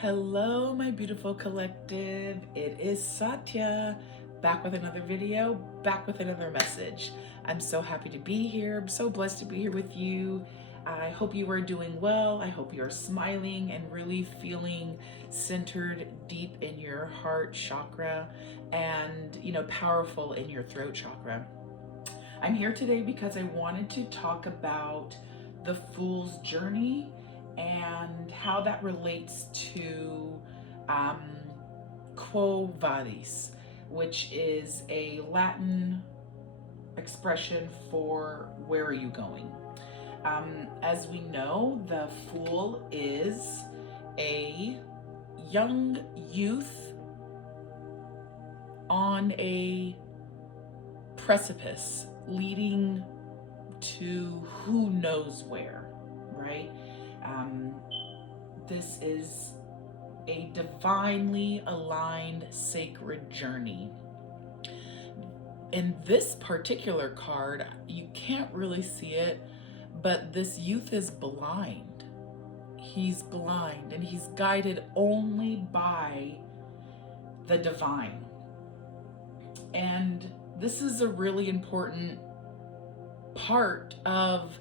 Hello, my beautiful collective. It is Satya, back with another video, back with another message. I'm so happy to be here. I'm so blessed to be here with you. I hope you are doing well. I hope you're smiling and really feeling centered deep in your heart chakra and, powerful in your throat chakra. I'm here today because I wanted to talk about the Fool's Journey and how that relates to quo vadis, which is a Latin expression for where are you going? As we know, the Fool is a young youth on a precipice leading to who knows where, right? This is a divinely aligned sacred journey. In this particular card, you can't really see it, but this youth is blind. He's blind and he's guided only by the divine. And this is a really important part of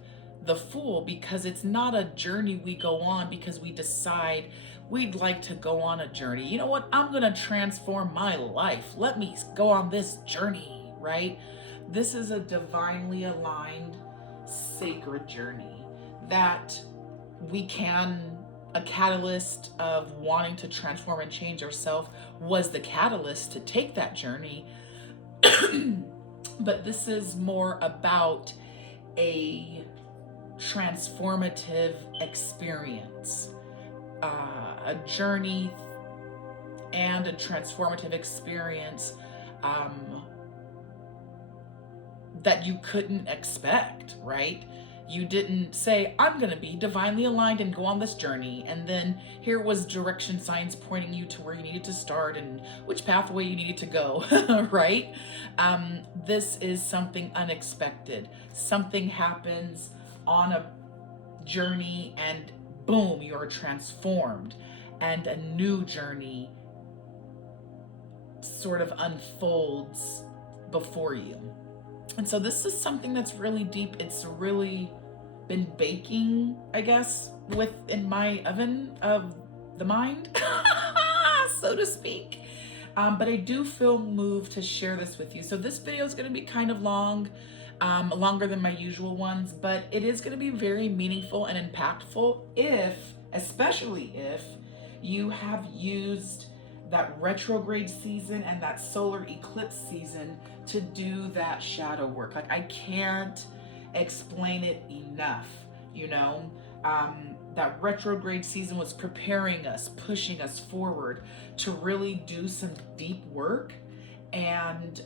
the Fool, because it's not a journey we go on because we decide we'd like to go on a journey. You know what? I'm gonna transform my life. Let me go on this journey, right? This is a divinely aligned sacred journey that we can, a catalyst of wanting to transform and change ourselves was the catalyst to take that journey. But this is more about a transformative experience, a journey and a transformative experience that you couldn't expect, right? You didn't say, I'm going to be divinely aligned and go on this journey. And then here was direction signs pointing you to where you needed to start and which pathway you needed to go, right? This is something unexpected. Something happens on a journey and boom, you're transformed. And a new journey sort of unfolds before you. And so this is something that's really deep. It's really been baking, I guess, in my oven of the mind, so to speak. But I do feel moved to share this with you. So this video is going to be kind of long, longer than my usual ones, but it is going to be very meaningful and impactful especially if you have used that retrograde season and that solar eclipse season to do that shadow work. Like, I can't explain it enough, that retrograde season was preparing us, pushing us forward to really do some deep work and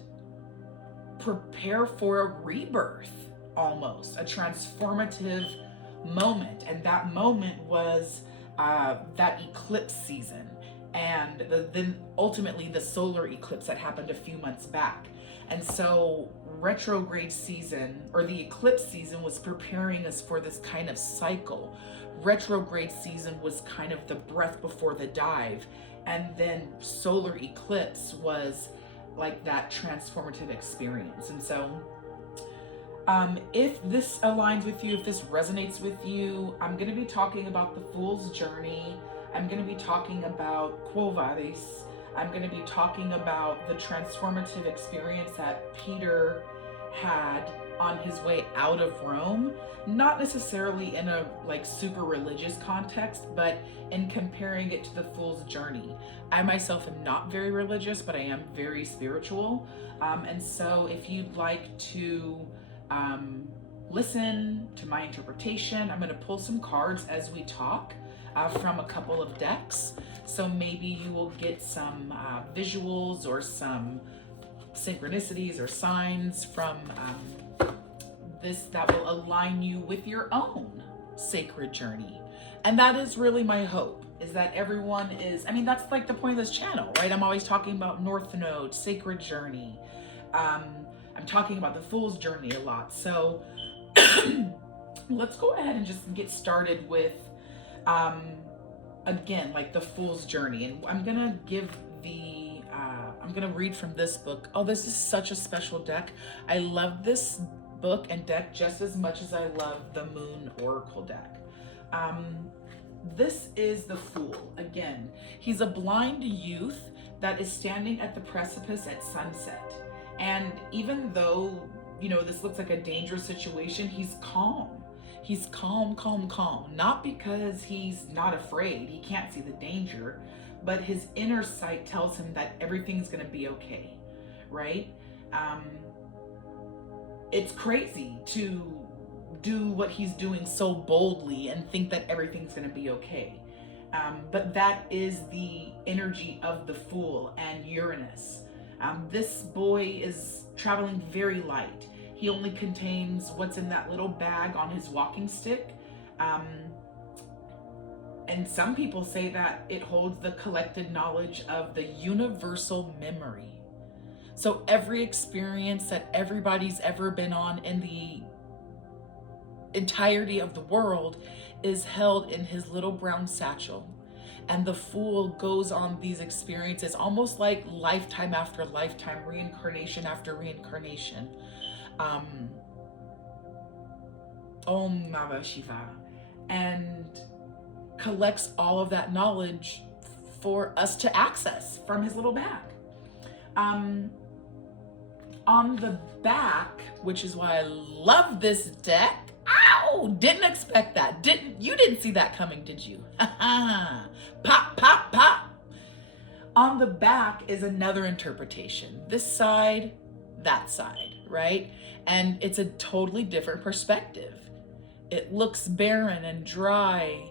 prepare for a rebirth, almost a transformative moment. And that moment was that eclipse season, and then ultimately the solar eclipse that happened a few months back. And so retrograde season, or the eclipse season, was preparing us for this kind of cycle. Retrograde season was kind of the breath before the dive, and then solar eclipse was like that transformative experience. And so if this aligns with you, if this resonates with you, I'm going to be talking about the Fool's Journey. I'm going to be talking about quo vadis. I'm going to be talking about the transformative experience that Peter had on his way out of Rome, not necessarily in a super religious context, but in comparing it to the Fool's Journey. I myself am not very religious, but I am very spiritual. And so if you'd like to listen to my interpretation, I'm going to pull some cards as we talk from a couple of decks. So maybe you will get some visuals or some synchronicities or signs from this that will align you with your own sacred journey. And that is really my hope, is that everyone is, that's like the point of this channel, right? I'm always talking about North Node, sacred journey. I'm talking about the Fool's Journey a lot. So let's go ahead and just get started with again, like the Fool's Journey. And I'm gonna give I'm gonna read from this book. Oh, this is such a special deck. I love this book and deck just as much as I love the Moon Oracle deck. This is the Fool. Again, he's a blind youth that is standing at the precipice at sunset. And even though, you know, this looks like a dangerous situation, he's calm. He's calm. Not because he's not afraid, he can't see the danger, but his inner sight tells him that everything's gonna be okay, right? It's crazy to do what he's doing so boldly and think that everything's gonna be okay. But that is the energy of the Fool and Uranus. This boy is traveling very light. He only contains what's in that little bag on his walking stick. And some people say that it holds the collected knowledge of the universal memory. So every experience that everybody's ever been on in the entirety of the world is held in his little brown satchel. And the Fool goes on these experiences almost like lifetime after lifetime, reincarnation after reincarnation. Om Namah Shiva, and collects all of that knowledge for us to access from his little bag. On the back, which is why I love this deck. Ow! Didn't expect that. You didn't see that coming, did you? Pop. On the back is another interpretation. This side, that side, right? And it's a totally different perspective. It looks barren and dry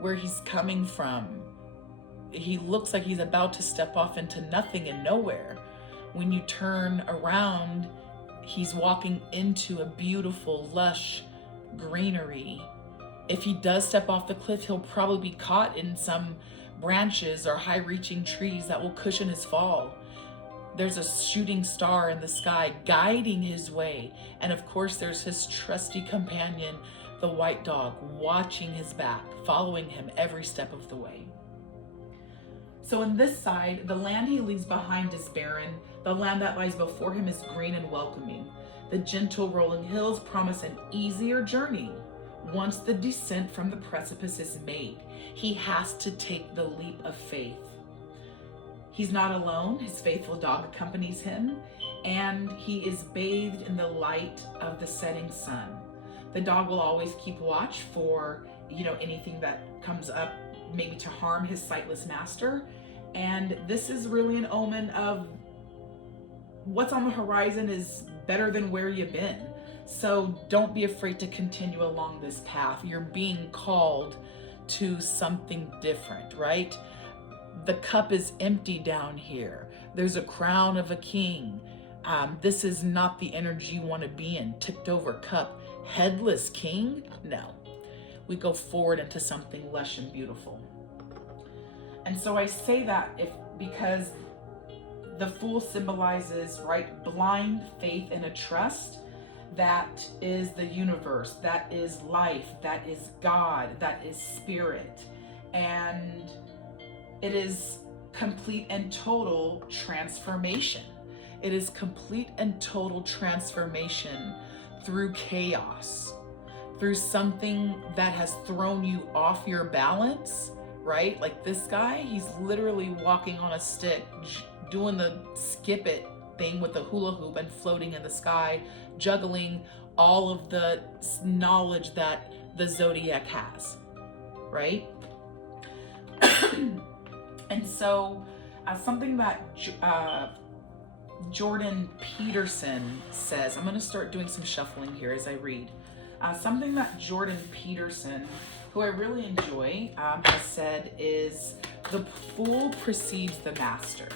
where he's coming from. He looks like he's about to step off into nothing and nowhere. When you turn around, he's walking into a beautiful, lush greenery. If he does step off the cliff, he'll probably be caught in some branches or high-reaching trees that will cushion his fall. There's a shooting star in the sky guiding his way. And of course, there's his trusty companion, the white dog, watching his back, following him every step of the way. So in this side, the land he leaves behind is barren. The land that lies before him is green and welcoming. The gentle rolling hills promise an easier journey. Once the descent from the precipice is made, he has to take the leap of faith. He's not alone. His faithful dog accompanies him, and he is bathed in the light of the setting sun. The dog will always keep watch for, anything that comes up, maybe to harm his sightless master. And this is really an omen of what's on the horizon is better than where you've been. So don't be afraid to continue along this path. You're being called to something different, right? The cup is empty down here. There's a crown of a king. This is not the energy you want to be in. Tipped over cup, headless king? No. We go forward into something lush and beautiful. And so I say that because the Fool symbolizes, right, blind faith and a trust that is the universe, that is life, that is God, that is spirit. And it is complete and total transformation. It is complete and total transformation through chaos, through something that has thrown you off your balance, right? Like this guy, he's literally walking on a stick, doing the skip it thing with the hula hoop and floating in the sky, juggling all of the knowledge that the zodiac has, right? And so something that Jordan Peterson says, I'm going to start doing some shuffling here as I read. Something that Jordan Peterson, who I really enjoy, has said is, the Fool precedes the master,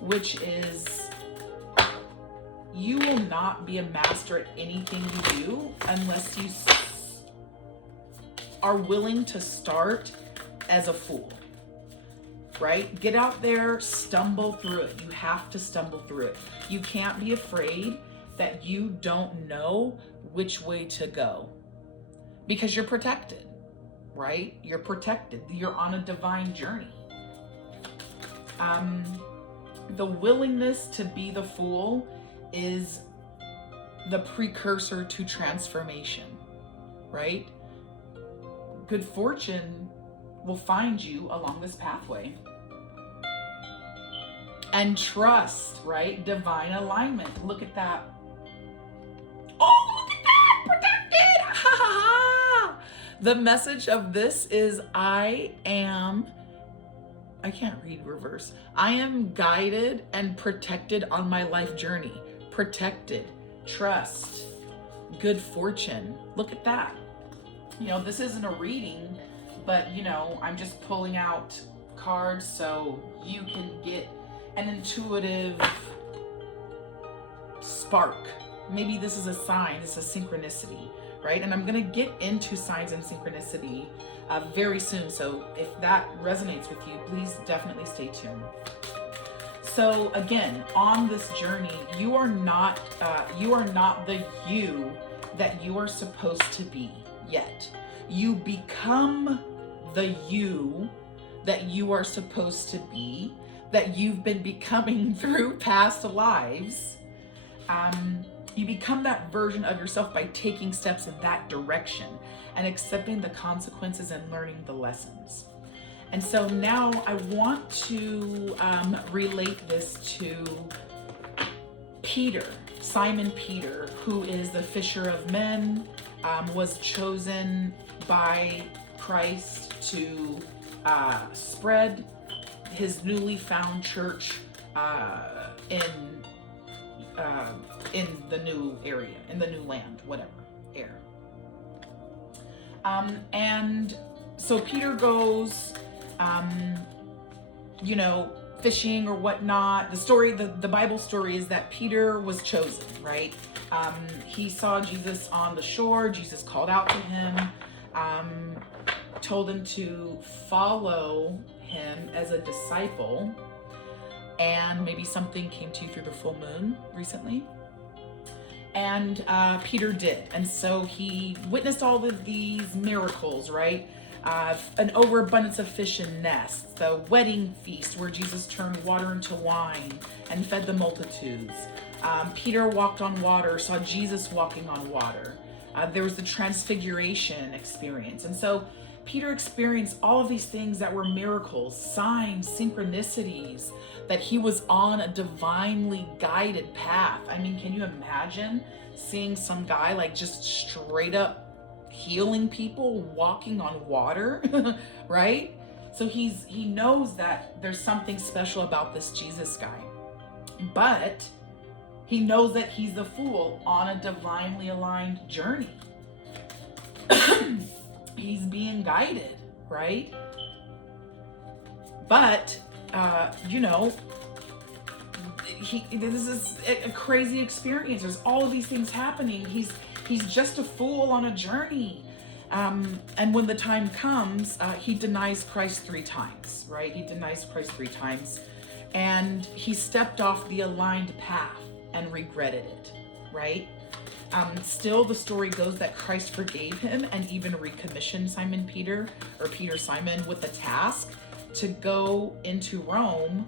which is, you will not be a master at anything you do unless you are willing to start as a fool, right? Get out there, stumble through it. You have to stumble through it. You can't be afraid that you don't know which way to go because you're protected. right? You're protected. You're on a divine journey. The willingness to be the fool is the precursor to transformation, right? Good fortune will find you along this pathway. And trust, right? Divine alignment. Look at that. Oh, look at that! Protected! Ha ha ha! The message of this is I can't read reverse. I am guided and protected on my life journey. Protected, trust, good fortune. Look at that. You know, this isn't a reading, but you know, I'm just pulling out cards so you can get an intuitive spark. Maybe this is a sign, it's a synchronicity, right? And I'm gonna get into signs and synchronicity very soon. So if that resonates with you, please definitely stay tuned. So again, on this journey, you are not the you that you are supposed to be yet. You become the you that you are supposed to be, that you've been becoming through past lives. You become that version of yourself by taking steps in that direction and accepting the consequences and learning the lessons. And so now I want to relate this to Peter, Simon Peter, who is the fisher of men, was chosen by Christ to spread his newly found church in the new area, in the new land, whatever, air. And so Peter goes, you know, fishing or whatnot. The story, the Bible story is that Peter was chosen, right? He saw Jesus on the shore. Jesus called out to him, told him to follow him as a disciple. And maybe something came to you through the full moon recently. And Peter did. And so he witnessed all of these miracles, right? An overabundance of fish and nests, the wedding feast where Jesus turned water into wine and fed the multitudes. Peter walked on water, saw Jesus walking on water. There was the transfiguration experience. And so Peter experienced all of these things that were miracles, signs, synchronicities, that he was on a divinely guided path. I mean, can you imagine seeing some guy like just straight up healing people, walking on water, right? So he knows that there's something special about this Jesus guy, but he knows that he's the fool on a divinely aligned journey. He's being guided, right? But, you know, this is a crazy experience. There's all of these things happening. He's just a fool on a journey. And when the time comes, he denies Christ 3 times, right? He denies Christ 3 times. And he stepped off the aligned path and regretted it, right? Still, the story goes that Christ forgave him and even recommissioned Simon Peter with the task to go into Rome,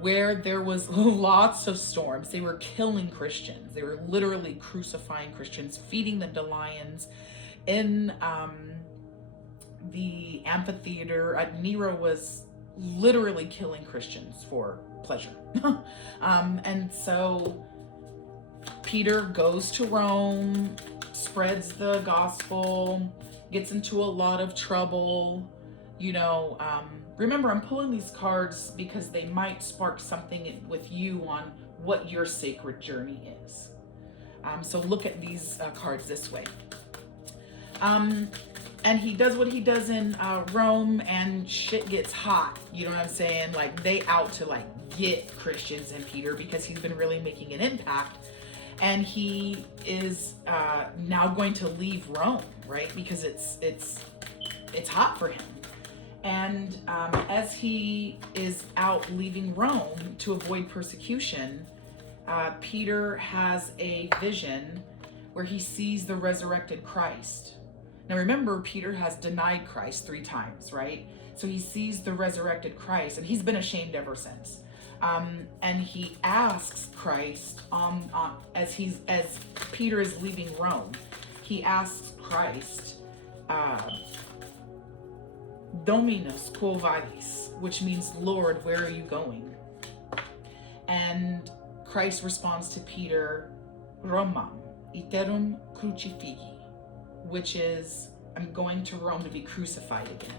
where there was lots of storms. They were killing Christians. They were literally crucifying Christians, feeding them to lions. In the amphitheater, Nero was literally killing Christians for pleasure. And so Peter goes to Rome, spreads the gospel, gets into a lot of trouble. You know, remember, I'm pulling these cards because they might spark something with you on what your sacred journey is. So look at these cards this way. And he does what he does in Rome, and shit gets hot. You know what I'm saying? Like, they out to like get Christians and Peter because he's been really making an impact. And he is now going to leave Rome, right? Because it's hot for him. And as he is out leaving Rome to avoid persecution, Peter has a vision where he sees the resurrected Christ. Now remember, Peter has denied Christ 3 times, right? So he sees the resurrected Christ, and he's been ashamed ever since. And he asks Christ as Peter is leaving Rome, he asks Christ, Dominus quo vadis, which means, Lord, where are you going? And Christ responds to Peter, Romam iterum crucifigi, which is, I'm going to Rome to be crucified again.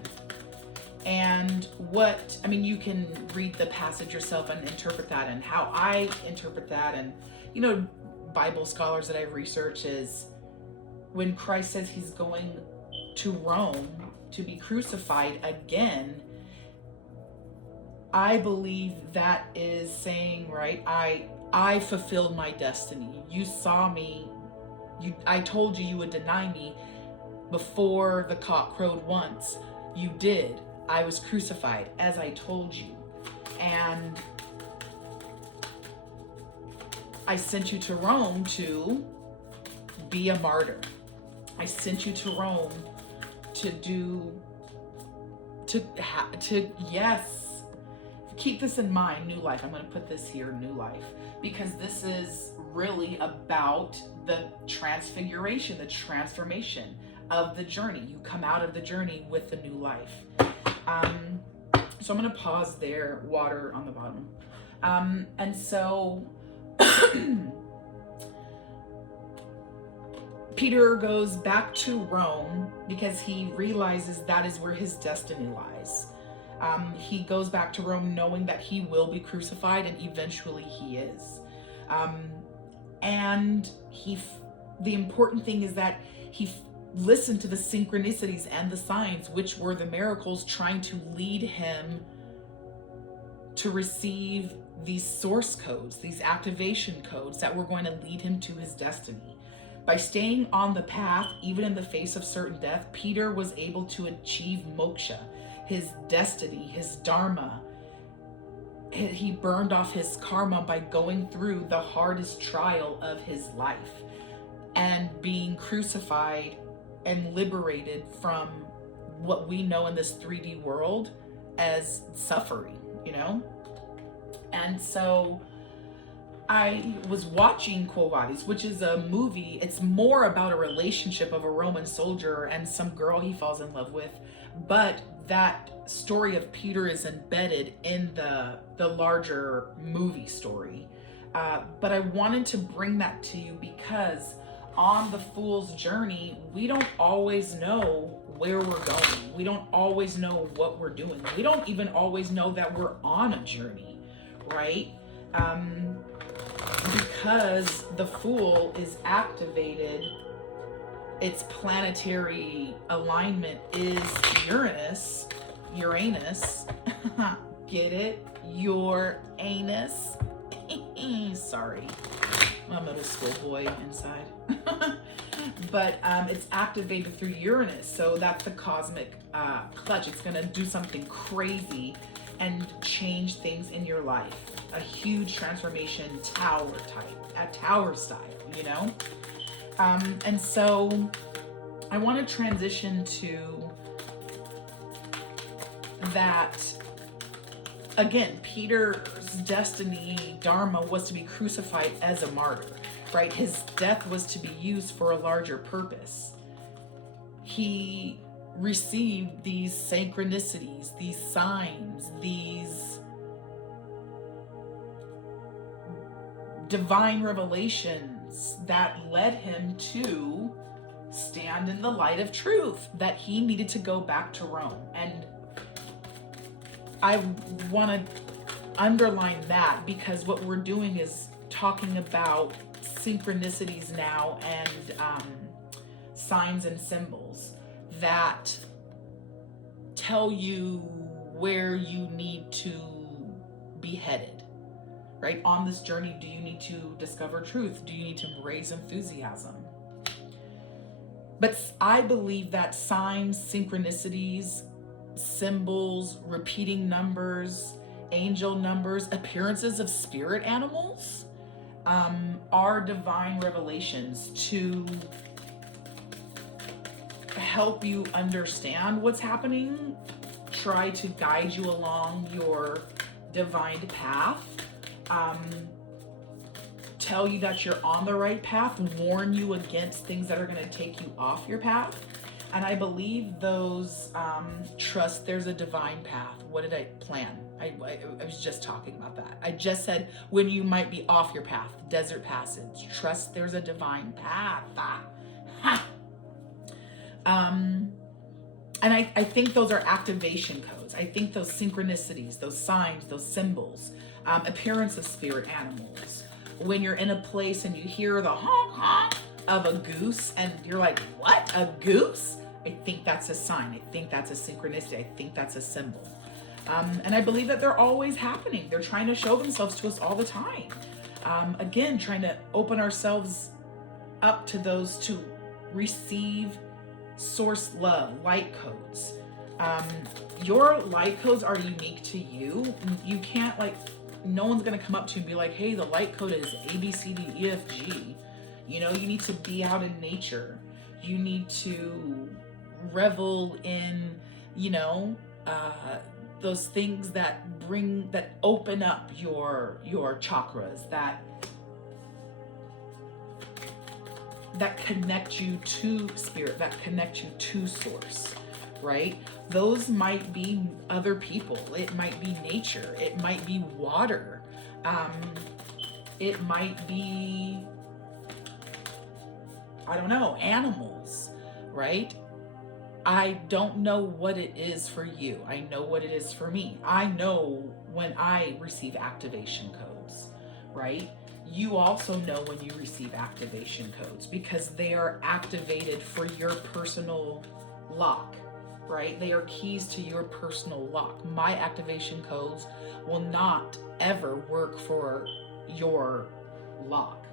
And you can read the passage yourself and interpret that, and how I interpret that. And, Bible scholars that I've researched is when Christ says he's going to Rome to be crucified again, I believe that is saying, right, I fulfilled my destiny. You saw me. I told you would deny me before the cock crowed once. You did. I was crucified as I told you. And I sent you to Rome to be a martyr. I sent you to Rome yes. Keep this in mind, new life. I'm going to put this here, new life, because this is really about the transfiguration, the transformation of the journey. You come out of the journey with the new life. So I'm going to pause there, water on the bottom. And so Peter goes back to Rome because he realizes that is where his destiny lies. He goes back to Rome knowing that he will be crucified, and eventually he is. And the important thing is that he listened to the synchronicities and the signs, which were the miracles trying to lead him to receive these source codes, these activation codes that were going to lead him to his destiny. By staying on the path, even in the face of certain death, Peter was able to achieve moksha, his destiny, his dharma. He burned off his karma by going through the hardest trial of his life and being crucified and liberated from what we know in this 3D world as suffering, And so I was watching Quo Vadis, which is a movie. It's more about a relationship of a Roman soldier and some girl he falls in love with. But that story of Peter is embedded in the larger movie story. But I wanted to bring that to you because on the fool's journey, we don't always know where we're going. We don't always know what we're doing. We don't even always know that we're on a journey, right? Because the fool is activated, its planetary alignment is Uranus. Get it? Your anus. Sorry, I'm a middle school boy inside. But it's activated through Uranus, so that's the cosmic clutch. It's gonna do something crazy and change things in your life. A huge transformation, tower style, And so I want to transition to that. Again, Peter's destiny, dharma, was to be crucified as a martyr, right? His death was to be used for a larger purpose. He received these synchronicities, these signs, these divine revelations that led him to stand in the light of truth, that he needed to go back to Rome. And I want to underline that because what we're doing is talking about synchronicities now and signs and symbols that tell you where you need to be headed, right? On this journey, do you need to discover truth? Do you need to raise enthusiasm? But I believe that signs, synchronicities, symbols, repeating numbers, angel numbers, appearances of spirit animals are divine revelations to help you understand what's happening, try to guide you along your divine path, tell you that you're on the right path, warn you against things that are going to take you off your path. And I believe those, trust there's a divine path. What did I plan? I was just talking about that. I just said when you might be off your path, desert passage, trust there's a divine path. And I think those are activation codes. I think those synchronicities, those signs, those symbols, appearance of spirit animals. When you're in a place and you hear the honk honk of a goose and you're like, what, a goose? I think that's a sign. I think that's a synchronicity. I think that's a symbol. And I believe that they're always happening. They're trying to show themselves to us all the time. Again, trying to open ourselves up to those to receive source love, light codes. Your light codes are unique to you. You can't, like, no one's gonna come up to you and be like, hey, the light code is A, B, C, D, E, F, G. You know, you need to be out in nature. You need to revel in, you know, those things that open up your chakras, that connect you to spirit, that connect you to source, right? Those might be other people. It might be nature. It might be water. It might be, I don't know, animals, right? I don't know what it is for you. I know what it is for me. I know when I receive activation codes, right? You also know when you receive activation codes because they are activated for your personal lock, right? They are keys to your personal lock. My activation codes will not ever work for your lock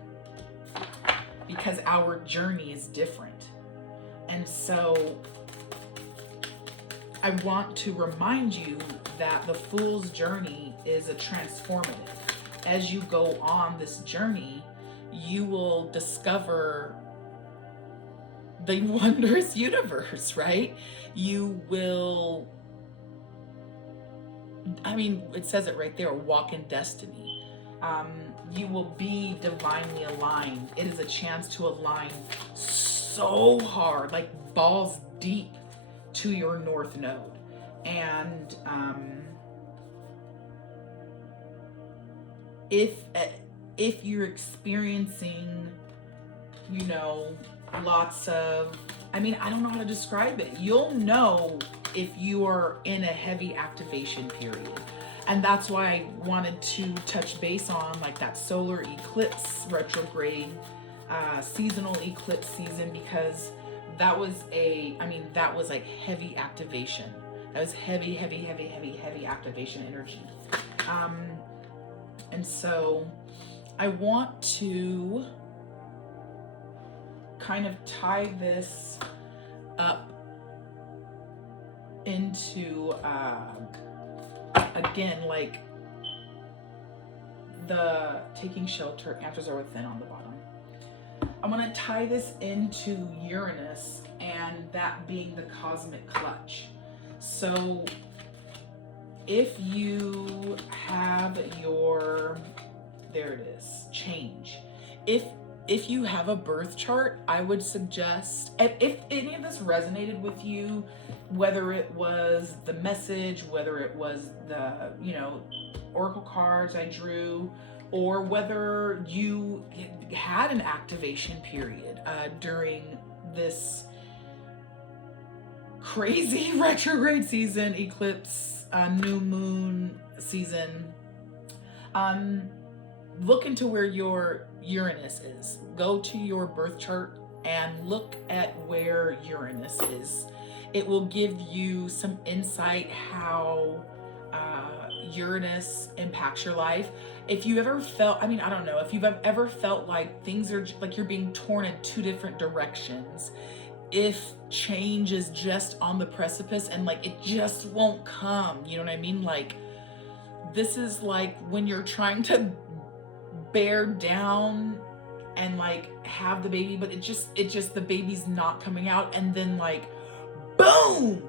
because our journey is different. And so I want to remind you that the Fool's journey is a transformative. As you go on this journey, you will discover the wondrous universe, right? You will, I mean, it says it right there, walk in destiny. You will be divinely aligned. It is a chance to align so hard, like balls deep, to your north node. And if you're experiencing, you know, lots of, I mean, I don't know how to describe it. You'll know if you are in a heavy activation period. And that's why I wanted to touch base on like that solar eclipse retrograde, seasonal eclipse season, because that was that was like heavy activation. That was heavy activation energy. And so I want to kind of tie this up into, again, like the taking shelter, answers are within on the bottom. I want to tie this into Uranus and that being the cosmic clutch. So if you have your, there it is, change. If you have a birth chart, I would suggest, if any of this resonated with you, whether it was the message, whether it was the, you know, oracle cards I drew, or whether you had an activation period during this crazy retrograde season, eclipse, new moon season, look into where your Uranus is. Go to your birth chart and look at where Uranus is. It will give you some insight how Uranus impacts your life. If you've ever felt, I mean, I don't know, if you've ever felt like things are like you're being torn in two different directions, if change is just on the precipice and like it just won't come, you know what I mean? Like, this is like when you're trying to bear down and like have the baby, but it just the baby's not coming out, and then like boom,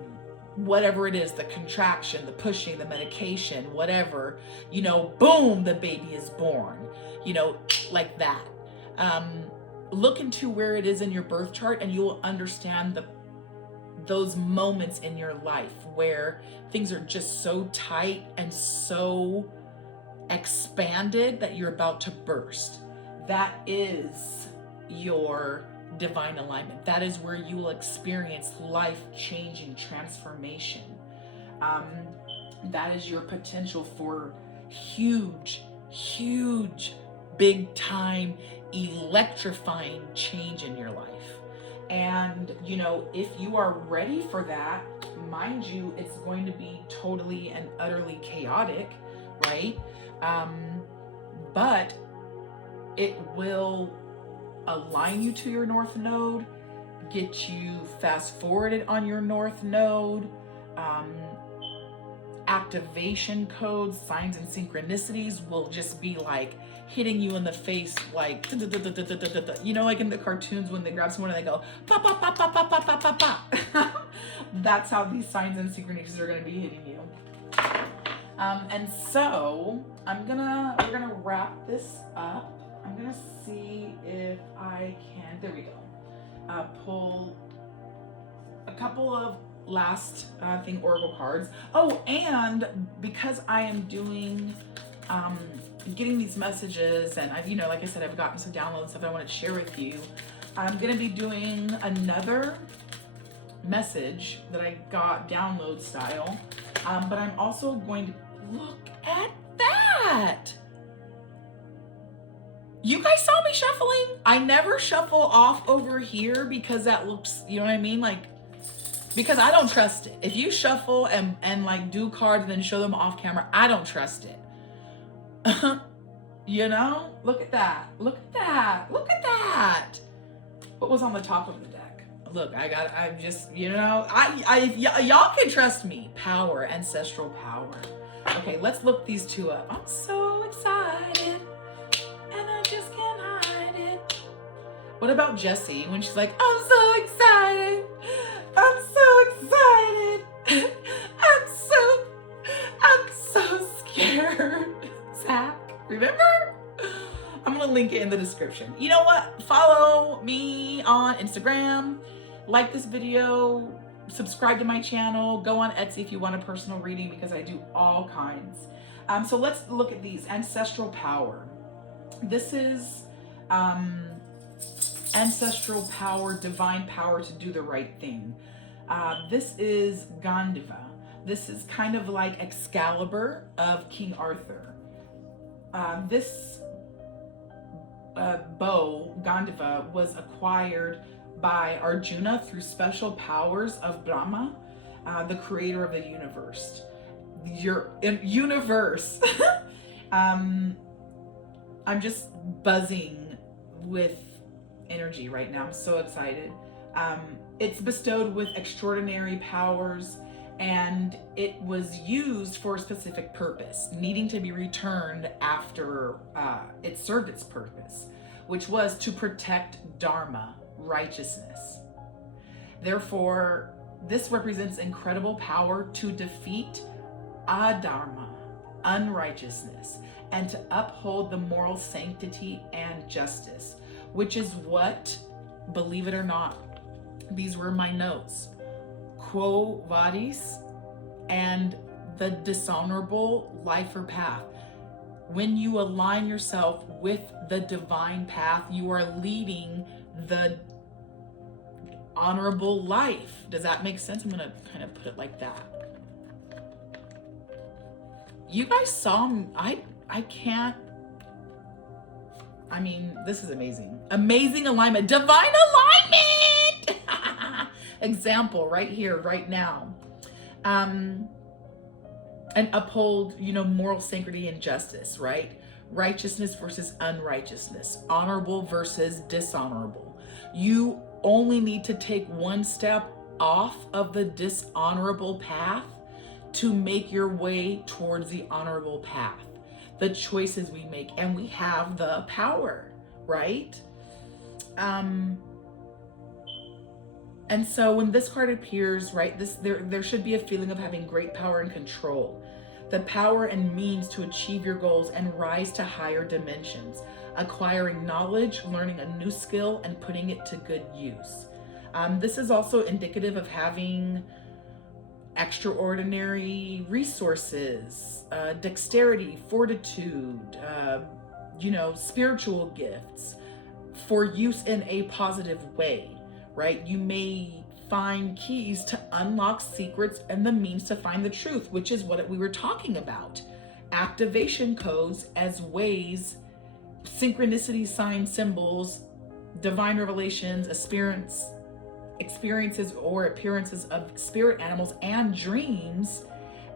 whatever it is, the contraction, the pushing, the medication, whatever, you know, boom, the baby is born, you know, like that. Look into where it is in your birth chart and you will understand those moments in your life where things are just so tight and so expanded that you're about to burst. That is your divine alignment. That is where you will experience life-changing transformation. That is your potential for huge, big time, electrifying change in your life. And, you know, if you are ready for that, mind you, it's going to be totally and utterly chaotic, right? But it will align you to your North Node, get you fast forwarded on your North Node, activation codes, signs and synchronicities will just be like hitting you in the face, like, you know, like in the cartoons when they grab someone and they go, pop, pop, pop, pop, pop, pop, pop, pop, pop. That's how these signs and synchronicities are going to be hitting you. And so we're gonna wrap this up. I'm gonna see if I can, there we go, pull a couple of last oracle cards. Oh, and because I am doing, getting these messages, and I've, you know, like I said, I've gotten some downloads, stuff I want to share with you. I'm gonna be doing another message that I got download style, but I'm also going to look at that. You guys saw me shuffling. I never shuffle off over here because that looks, you know what I mean? Like, because I don't trust it. If you shuffle and like do cards and then show them off camera, I don't trust it. You know, look at that. Look at that. Look at that. What was on the top of the deck? Look, I'm just, you know, y'all can trust me. Power, ancestral power. Okay, let's look these two up. I'm so excited, and I just can't hide it. What about Jessie when she's like, I'm so excited, I'm so excited, I'm so scared. Zach, remember? I'm gonna link it in the description. You know what? Follow me on Instagram, like this video, subscribe to my channel, go on Etsy if you want a personal reading because I do all kinds. So let's look at these. Ancestral power. This is ancestral power, divine power to do the right thing. This is Gandiva. This is kind of like Excalibur of King Arthur. This bow, Gandiva, was acquired by Arjuna through special powers of Brahma, the creator of the universe. Universe. I'm just buzzing with energy right now. I'm so excited. It's bestowed with extraordinary powers, and it was used for a specific purpose, needing to be returned after it served its purpose, which was to protect Dharma, righteousness. Therefore, this represents incredible power to defeat adharma, unrighteousness, and to uphold the moral sanctity and justice, which is what, believe it or not, these were my notes. Quo vadis, and the dishonorable life or path. When you align yourself with the divine path, you are leading the honorable life. Does that make sense? I'm gonna kind of put it like that. You guys saw me. I can't. I mean, this is amazing. Amazing alignment. Divine alignment! Example right here, right now. And uphold, you know, moral sanctity and justice, right? Righteousness versus unrighteousness. Honorable versus dishonorable. You only need to take one step off of the dishonorable path to make your way towards the honorable path. The choices we make, and we have the power, right? And so when this card appears, right, there should be a feeling of having great power and control. The power and means to achieve your goals and rise to higher dimensions, acquiring knowledge, learning a new skill, and putting it to good use. This is also indicative of having extraordinary resources, dexterity, fortitude, spiritual gifts for use in a positive way, right? You may find keys to unlock secrets and the means to find the truth, which is what we were talking about. Activation codes as ways, synchronicity signs, symbols, divine revelations, experiences or appearances of spirit animals and dreams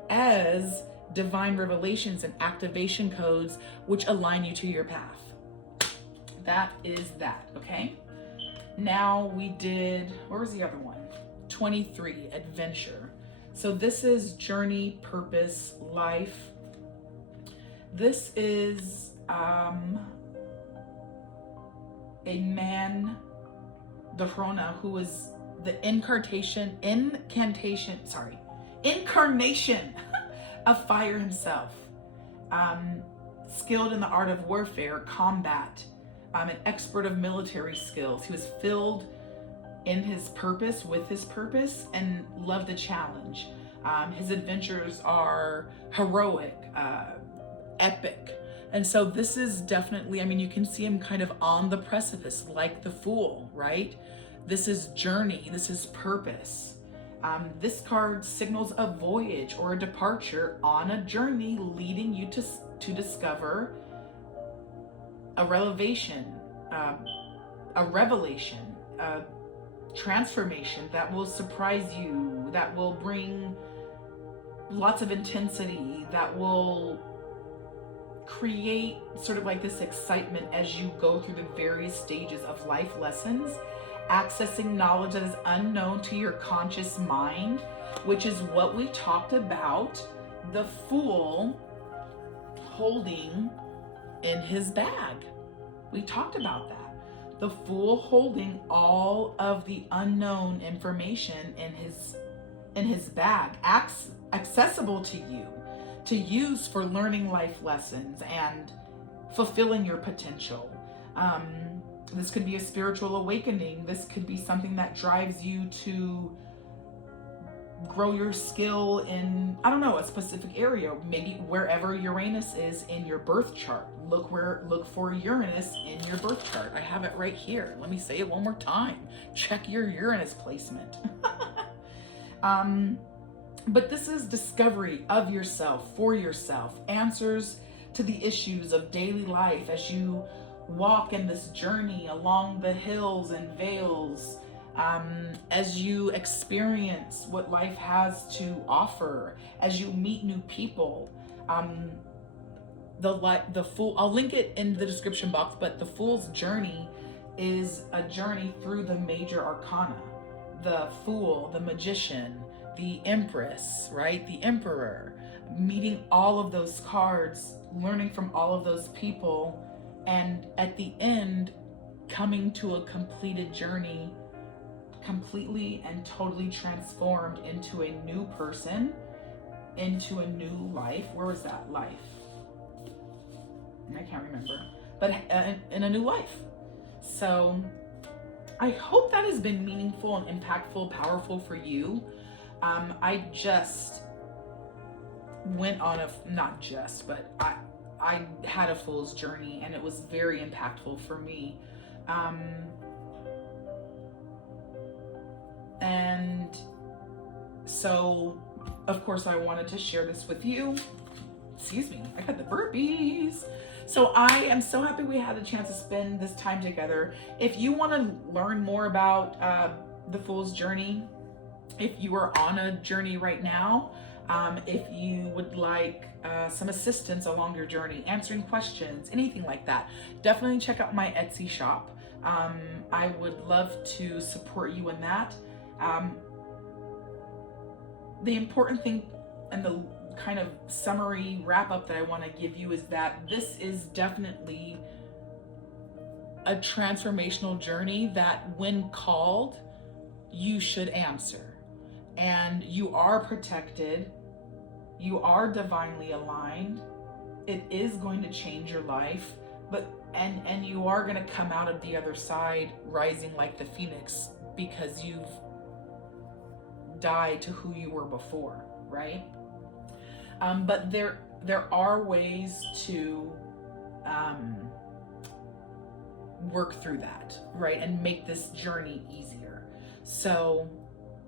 as divine revelations and activation codes which align you to your path. That is that, okay? Now we did, where was the other one? 23, adventure. So this is journey, purpose, life. This is a man, Drashta, who is the incarnation of fire himself. Skilled in the art of warfare, combat, an expert of military skills. He was filled in his purpose, with his purpose, and loved the challenge. His adventures are heroic, epic. And so this is definitely, you can see him kind of on the precipice, like the Fool, right? This is journey, this is purpose. This card signals a voyage or a departure on a journey leading you to discover a revelation, a transformation that will surprise you, that will bring lots of intensity, that will create sort of like this excitement as you go through the various stages of life lessons, accessing knowledge that is unknown to your conscious mind, which is what we talked about the Fool holding in his bag. We talked about that. The Fool holding all of the unknown information in his bag, accessible to you, to use for learning life lessons and fulfilling your potential. This could be a spiritual awakening. This could be something that drives you to grow your skill in, a specific area, maybe wherever Uranus is in your birth chart. Look for Uranus in your birth chart. I have it right here. Let me say it one more time. Check your Uranus placement. But this is discovery of yourself, for yourself, answers to the issues of daily life as you walk in this journey along the hills and vales, as you experience what life has to offer, as you meet new people. The Fool, I'll link it in the description box, but the Fool's journey is a journey through the major arcana. The Fool, the Magician, the Empress, right? The Emperor, meeting all of those cards, learning from all of those people, and at the end, coming to a completed journey, completely and totally transformed into a new person, into a new life. Where was that life? I can't remember, but in a new life. So I hope that has been meaningful and impactful, powerful for you. I just went on I had a Fool's journey, and it was very impactful for me. And so, of course, I wanted to share this with you. Excuse me, I got the burpees. So I am so happy we had a chance to spend this time together. If you want to learn more about the Fool's journey, if you are on a journey right now, if you would like some assistance along your journey, answering questions, anything like that, definitely check out my Etsy shop. I would love to support you in that. The important thing and the kind of summary wrap up that I want to give you is that this is definitely a transformational journey that, when called, you should answer. And you are protected. You are divinely aligned. It is going to change your life, but and you are going to come out of the other side rising like the phoenix, because you've died to who you were before, right? But there are ways to work through that, right? And make this journey easier. So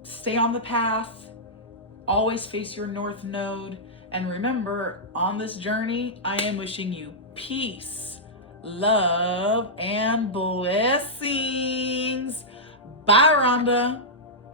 stay on the path, always face your north node, and remember, on this journey, I am wishing you peace, love, and blessings. Bye, Rhonda.